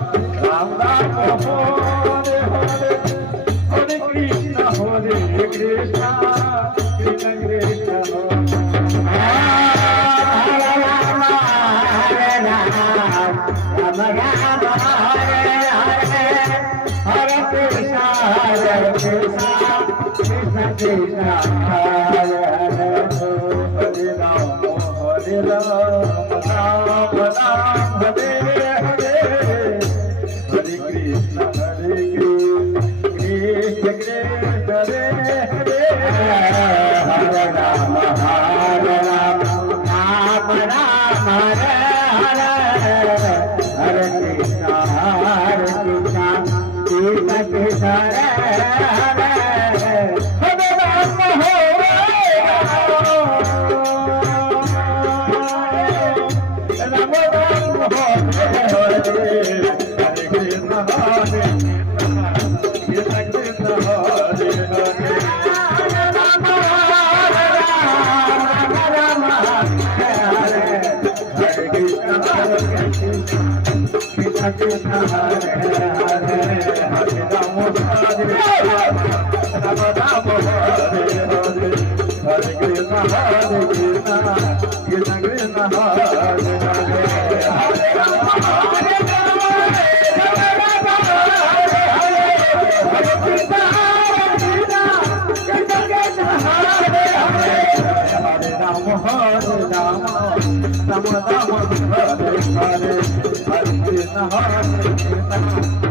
Ram Ram Hare Hare Hare Krishna Krishna Krishna Krishna Hare Rama Hare Rama Rama Hare Hare Hare Krishna Krishna Krishna Hare Hare Hare Rama Hare Rama Rama Rama Hare Hare Hare Krishna Krishna Krishna Hare Hare Hare Rama Hare Rama Rama Rama Hare Hare Hare Krishna Krishna Krishna Hare Hare Hare Rama Hare Hare Krishna